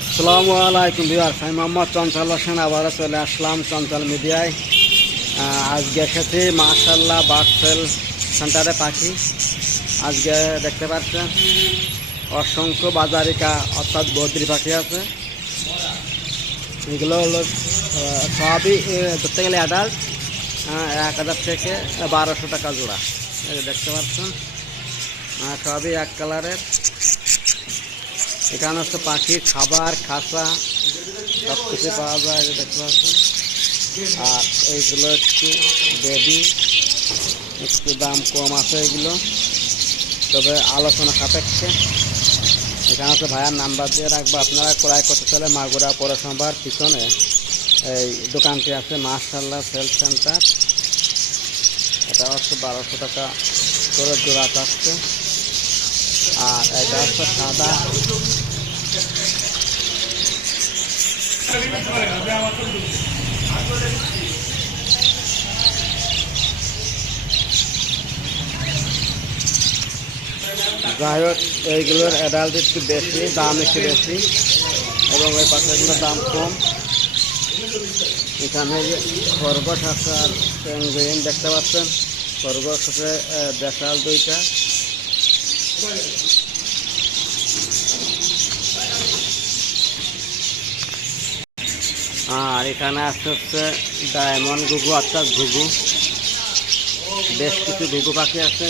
আসসালামু আলাইকুম বিহার আমি মোহাম্মদ চঞ্চল হোসেন আবারও চলে আসলাম চঞ্চল মিডিয়ায়। আজকে এসেছি মার্শাল্লাহ বার্ডসেল সেন্টারে পাখি। আজকে দেখতে পাচ্ছেন, অসংখ্য বাজারিকা, অর্থাৎ বদ্রি পাখি আছে। এগুলো হলো সবই ধরতে গেলে অ্যাডাল্ট এক হাজার থেকে বারোশো টাকা জোড়া। দেখতে পাচ্ছেন সবই এক কালারের এখানে হচ্ছে পাখির খাবার, খাসা, সব কিছু পাওয়া যায় দেখতে পাচ্ছেন। আর এইগুলো একটু বেবি, একটু দাম কম আছে এগুলো। তবে আলোচনা সাপেক্ষে। এখানে হচ্ছে ভাইয়ার নাম্বার দিয়ে রাখব, আপনারা ক্রয় করতে চাইলে মাগুরা পৌরসভার পিছনে এই দোকানটি আছে মার্শাল্লাহ সেল সেন্টার। এটা হচ্ছে বারোশো টাকা করে জোড়া আর এটা হচ্ছে সাদা যাই হোক এইগুলোর অ্যাডাল্ট একটু বেশি দাম একটু বেশি এবং ওই পাশেগুলোর দাম কম। এখানে যে খরগোশ আছে আর পেঙ্গুইন দেখতে পাচ্ছেন? খরগোশ আহ, দেশাল দুইটা। আর এখানে আসতে হচ্ছে ডায়মন্ড ঘুঘু, অর্থাৎ ঘুঘু। বেশ কিছু ঘুঘু পাখি আছে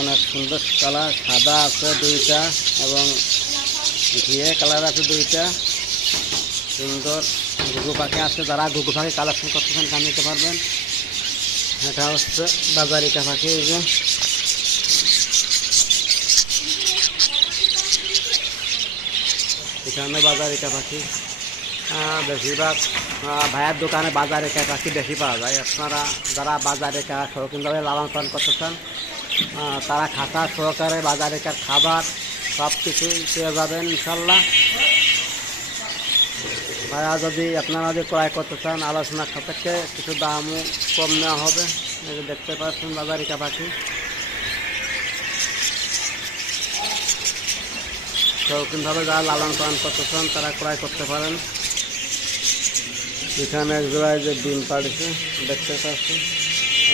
অনেক সুন্দর কালার, সাদা আছে দুইটা এবং ঘিয়ে কালার আছে দুইটা। সুন্দর ঘুঘু পাখি আছে। যারা ঘুঘু পাখি কালেকশন করতেছেন কান নিতে পারবেন। এটা হচ্ছে বাজারিকা পাখি, এই যে। এখানে বাজারিকা পাখি। বেশিরভাগ ভাইয়ের দোকানে বাজারিকা পাখি বেশি পাওয়া যায়। আপনারা যারা বাজারিকা শৌখিনভাবে লালন পালন করতে চান তারা খাতা সহকারে বাজারিকার খাবার সব কিছুই পেয়ে যাবেন, ইনশাল্লাহ। ভাইয়া, যদি আপনারা যদি ক্রয় করতে চান আলোচনা সাপেক্ষে কিছু দামও কম নেওয়া হবে। দেখতে পাচ্ছেন বাজারিকা পাখি। শৌখিনভাবে যারা লালন পালন করতে চান তারা ক্রয় করতে পারেন। এখানে এক জোড়ায় যে ডিম পাড়ছে, দেখতে পাচ্ছেন?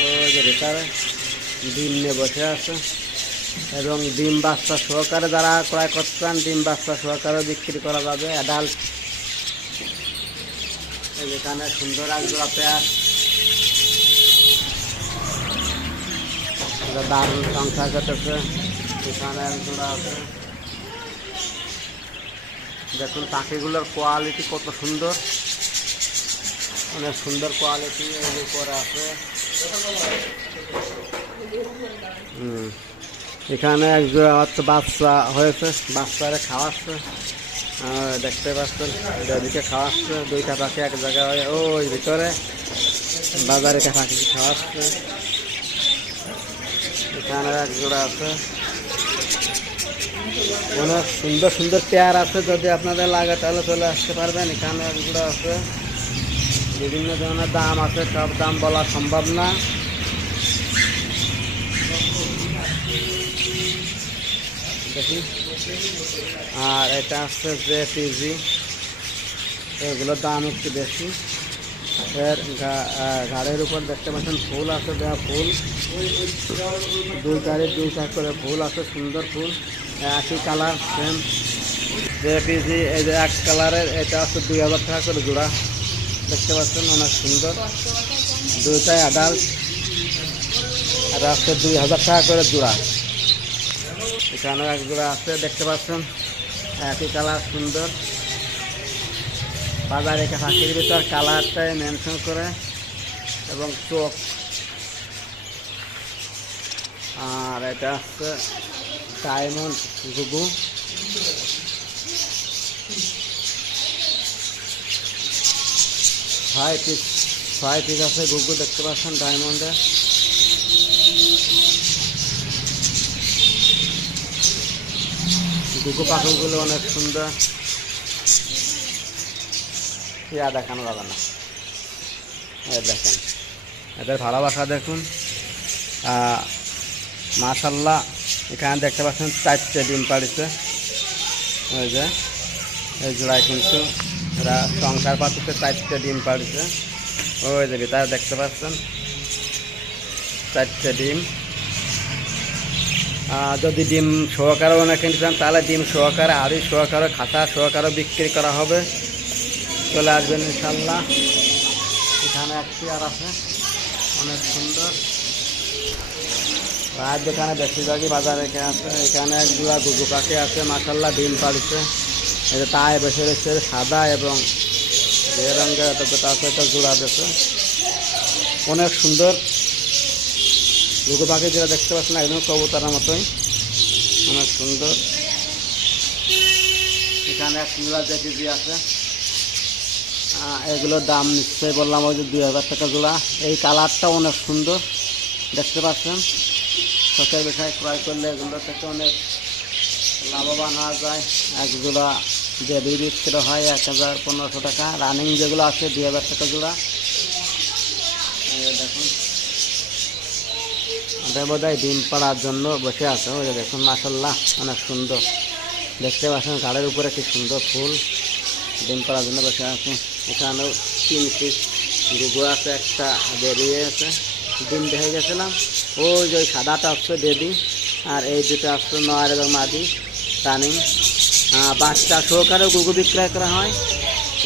ওই যে ভিতরে ডিম নিয়ে বসে আছে। এবং ডিম বাচ্চা সহকারে যারা ক্রয় করতে চান, ডিম বাচ্চা সহকারে বিক্রি করা যাবে অ্যাডাল্ট এই যেখানে সুন্দর এক জোড়া এটা দারুণ সংখ্যা কেটেছে এখানে এক জোড়া আছে। দেখুন পাখিগুলোর কোয়ালিটি কত সুন্দর। অনেক সুন্দর কোয়ালিটি আছে। এখানে এক জোড়া বাচ্চা হয়েছে, বাচ্চারে খাওয়াচ্ছে। দেখতে পাচ্ছেন এদিকে খাওয়াচ্ছে, দুইটা পাখি এক জায়গায় হয়, ওই ভিতরে বাজারে পাখি খাওয়াচ্ছে। এখানে এক জোড়া আছে। অনেক সুন্দর সুন্দর পেয়ার আছে যদি আপনাদের লাগে তাহলে চলে আসতে পারবেন। এখানে জোড়া আছে। বিভিন্ন ধরনের দাম আছে সব দাম বলা সম্ভব না। দেখি। আর এটা হচ্ছে যে পিজি এগুলোর দাম একটু বেশি। এর গা- আহ, উপর দেখতে পাচ্ছেন ফুল আছে দেওয়া ফুল। দুই গাড়ির দুই চার করে ফুল আছে সুন্দর ফুল। একই কালার সেম যে পিজি এই যে এক কালারের, এটা হচ্ছে দুই হাজার টাকা করে জোড়া। দেখতে পাচ্ছেন, অনেক সুন্দর। দুইটাই অ্যাডাল্ট এটা হচ্ছে দুই হাজার টাকা করে জোড়া। এখানেও এক জোড়া আছে, দেখতে পাচ্ছেন। একই কালার, সুন্দর। বাজারে একটা পাখির ভিতর কালারটাই মেনশন করে। এবং চোখ। আর এটা হচ্ছে ডায়মন্ড ঘুঘু ছয় পিস ছয় পিস আছে ঘুঘু দেখতে পাচ্ছেন ডায়মন্ডের ঘুঘু পাখিগুলো অনেক সুন্দর। ইয়া দেখানো যাবে না। দেখেন, এদের ভালোবাসা দেখুন। মাশাল্লাহ। এখানে দেখতে পাচ্ছেন চারটে ডিম পাড়িছে। ওই যে, এই জোড়ায় কিন্তু এরা সংসার পাতিতে চারটে ডিম পাড়ছে। ওই যে ভিতরে দেখতে পাচ্ছেন, চারটে ডিম। যদি ডিম সহকারে অনেকে নিতে চান, তাহলে ডিম সহকারে, আড়ি সহকারে, খাতা সহকারে বিক্রি করা হবে। চলে আসবেন ইনশাল্লাহ এখানে এক চেয়ার আছে, অনেক সুন্দর। আর যেখানে বেশিরভাগই বাজার এখানে আছে। এখানে একগুলা গুগু পাখি আছে মাসাল্লাহ ডিম পাড়ছে। এটা তাই বসে রয়েছে, সাদা এবং যে রঙের একটা যেটা আছে, এটা জোড়া দিয়েছে অনেক সুন্দর গুগু পাখি যেটা দেখতে পাচ্ছেন একদম কবুতরের মতোই। অনেক সুন্দর। এখানে এক যে কেজি আছে। এগুলোর দাম নিশ্চয়ই বললাম ওই যে দুই হাজার টাকা জোড়া। এই কালারটা অনেক সুন্দর, দেখতে পাচ্ছেন। শখের বিষয় ক্রয় করলে এগুলো থেকে অনেক লাভবান হওয়া যায়। এক জোড়া যে দুই বিক্রি হয় এক হাজার পনেরোশো টাকা। রানিং যেগুলো আছে, দুই হাজার টাকা জোড়া। দেখুন। ওদের বোধ হয় ডিম পাড়ার জন্য বসে আছে। ওই দেখুন মাসাল্লাহ অনেক সুন্দর। দেখতে পাচ্ছেন গাড়ির উপরে কি সুন্দর ফুল। ডিম পাড়ার জন্য বসে আছে। এখানেও তিন পিস। গুগু আছে, একটা বেরিয়ে আছে। ডিম দেখে গেছিলাম। ওই যে সাদাটা আসছে বেদি আর এই দুটো আসছে নয় এবং মাদি রানিং বাচ্চা সহকারেও গুগু বিক্রয় করা হয়।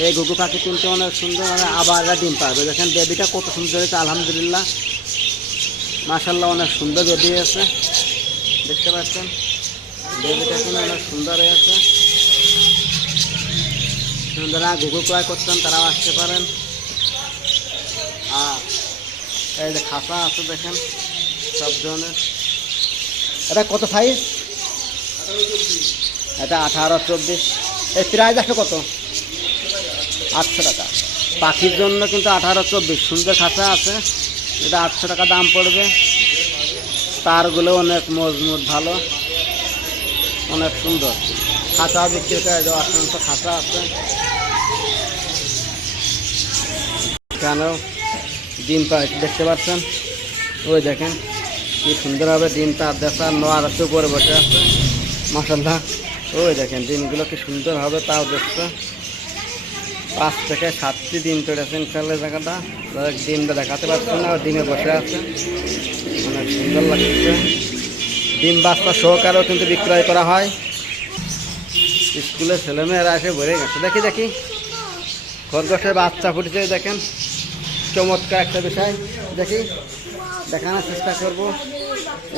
এই গুগু পাখি কিনতে অনেক সুন্দর মানে আবার ডিম পারবে দেখেন বেবিটা কত সুন্দর হয়েছে, আলহামদুলিল্লাহ। মাসাল্লাহ অনেক সুন্দর বেবি আছে। দেখতে পাচ্ছেন? বেবিটা কিন্তু অনেক সুন্দর হয়েছে। যারা গুগল ক্রয় করতেন, তারাও আসতে পারেন। আর এই যে খাতা আছে, দেখেন। সব ধরনের। এটা কত সাইজ এটা আঠারো চব্বিশ। এই প্রাইস আছে কত? আটশো টাকা। পাখির জন্য কিন্তু আঠারো চব্বিশ। সুন্দর খাঁচা আছে। এটা আটশো টাকা দাম পড়বে। তারগুলো অনেক মজবুত ভালো। অনেক সুন্দর। খাঁচা বিক্রি করে দেওয়া অত্যন্ত খাতা আছে। এখানেও ডিম পা দেখতে পাচ্ছেন? ওই দেখেন। কি সুন্দরভাবে ডিমটা, দেখা নোয়ার আছে উপরে বসে আছে। মশাল্লা ওই দেখেন, ডিমগুলো কি সুন্দরভাবে তাও দেখছে পাঁচ থেকে সাতটি ডিম চড়েছে ইনশাল্লাহ এই জায়গাটা। ডিমটা দেখাতে পারছে না ডিমে বসে আছে। অনেক সুন্দর লাগছে। ডিম বাচ্চা সহকারেও কিন্তু বিক্রয় করা হয়। স্কুলে ছেলেমেয়েরা এসে ভরে গেছে। দেখি দেখি। খরগোশের বাচ্চা ফুটেছে, দেখেন। চমৎকার একটা বিষয়। দেখি। দেখানোর চেষ্টা করব।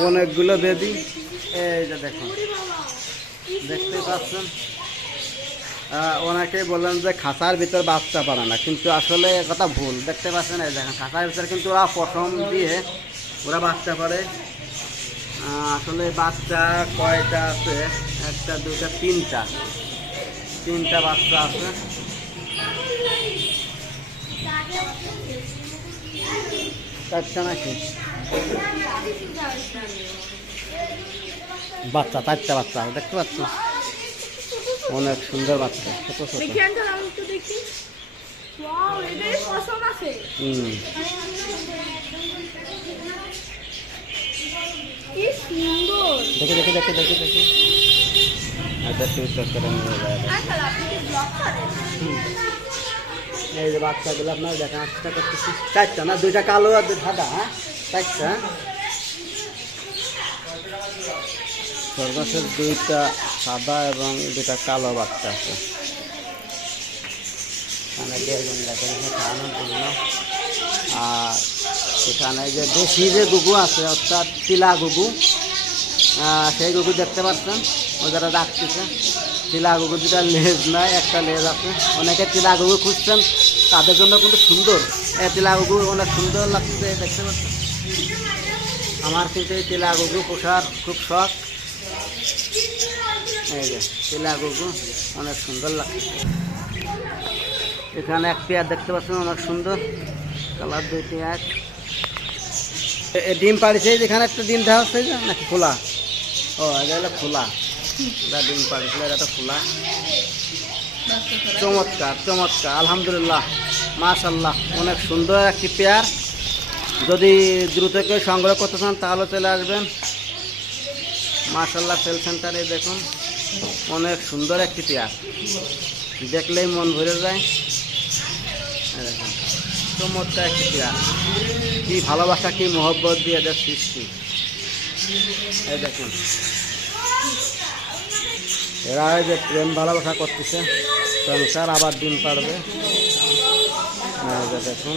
অনেকগুলো বেবি এই যে দেখুন। দেখতে পাচ্ছেন? অনেকেই বললেন যে খাঁচার ভিতর বাচ্চা পারে না, কিন্তু আসলে কথা ভুল। দেখতে পাচ্ছেন, এই দেখেন, খাঁচার ভিতরে কিন্তু ওরা প্রথম দিয়ে ওরা বাচ্চা পারে। আসলে বাচ্চা কয়টা আছে? একটা, দুইটা, তিনটা। তিনটা বাচ্চা আছে। চারটা নাকি বাচ্চা চারটা বাচ্চা দেখতে পাচ্ছ? অনেক সুন্দর বাচ্চা ছোট ছোট। দেখি দেখি। দেখে দেখে দেখে দেখে এটা এই যে বাচ্চাগুলো আপনার দেখার চেষ্টা করতেছি। চারটা না দুইটা কালো আর দুই সাদা হ্যাঁ? চারটা। খরগোশের দুইটা সাদা এবং দুইটা কালো বাচ্চা আছে। এখানে বেগুন দেখেন খাওয়ানোর জন্য। আর এখানে যে দেশি যে গুগু আছে অর্থাৎ তিলা গুগু সেই গুগু দেখতে পাচ্ছেন? ও যারা রাখতেছে তিলা গুগু দুটা লেজ নয় একটা লেজ আছে। অনেকে তিলা গুগু খুঁজছেন, তাদের জন্য কিন্তু সুন্দর। এই তিলা গুগু অনেক সুন্দর লাগছে, দেখতে পাচ্ছেন? আমার কিন্তু এই তিলা গুগু পোষার খুব শখ। এই যে তিলা গুগু অনেক সুন্দর লাগছে। এখানে এক পেয়ার দেখতে পাচ্ছেন, অনেক সুন্দর। কালার এ- এ ডিম পাড়িছে যেখানে একটা ডিম দেওয়া হচ্ছে নাকি খোলা? ও, এটা খোলা। এটা ডিম এটা তো খোলা। চমৎকার চমৎকার, আলহামদুলিল্লাহ মাশাল্লাহ অনেক সুন্দর একটি পেয়ার। যদি দ্রুত কেউ সংগ্রহ করতে চান, তাহলে চলে আসবেন। মাশাল্লাহ সেল সেন্টারে দেখুন, অনেক সুন্দর একটি পেয়ার। দেখলেই মন ভরে যায়। দেখেন, চমৎকার একটি পেয়ার। কি ভালোবাসা, কি মোহব্বত দিয়ে এদের সৃষ্টি। এই দেখুন। এরা যে প্রেম ভালোবাসা করতেছে, সংসার আবার এই যে দেখুন,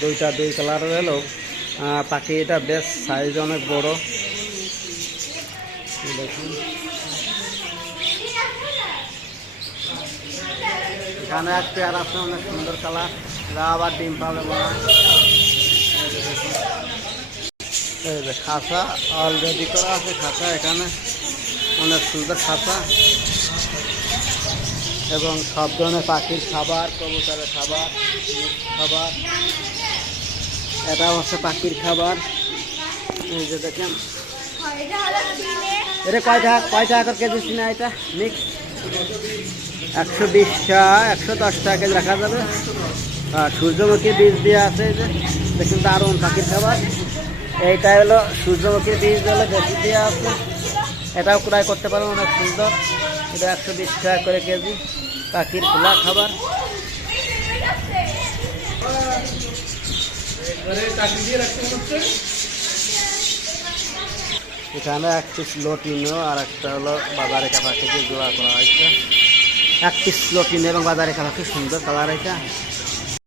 দুইটা দুই কালারের এলো। পাখি এটা বেশ সাইজ অনেক বড়। দেখুন। এখানে এক পেয়ার আছে, অনেক সুন্দর কালার এরা আবার ডিম পাবে খাঁচা অলরেডি করা আছে খাঁচা এখানে। অনেক সুন্দর খাঁচা এবং সব ধরনের পাখির খাবার, কবুতরের খাবার খাবার। এটা হচ্ছে পাখির খাবার। এই যে দেখেন। এটা কয় টাকা কয় টাকা কেজি কিনা এটা? মিক্স একশো বিশ টাকা, একশো দশ টাকা কেজি রাখা যাবে। আর সূর্যমুখী বীজ দিয়ে আছে যে। দেখুন দারুণ পাখির খাবার। এইটা হলো সূর্যমুখীর বীজ হলো বেশি দেওয়া আছে। এটাও ক্রয় করতে পারবেন অনেক সুন্দর। এটা একশো বিশ টাকা করে কেজি, পাখির খোলা খাবার। এখানে এক পিস লটিনো আর একটা হলো বাজারে কাপা থেকে জোড়া করা হয়েছে। এক পিস লটিনো এবং বাজারে কাপা খুব সুন্দর কালার এটা।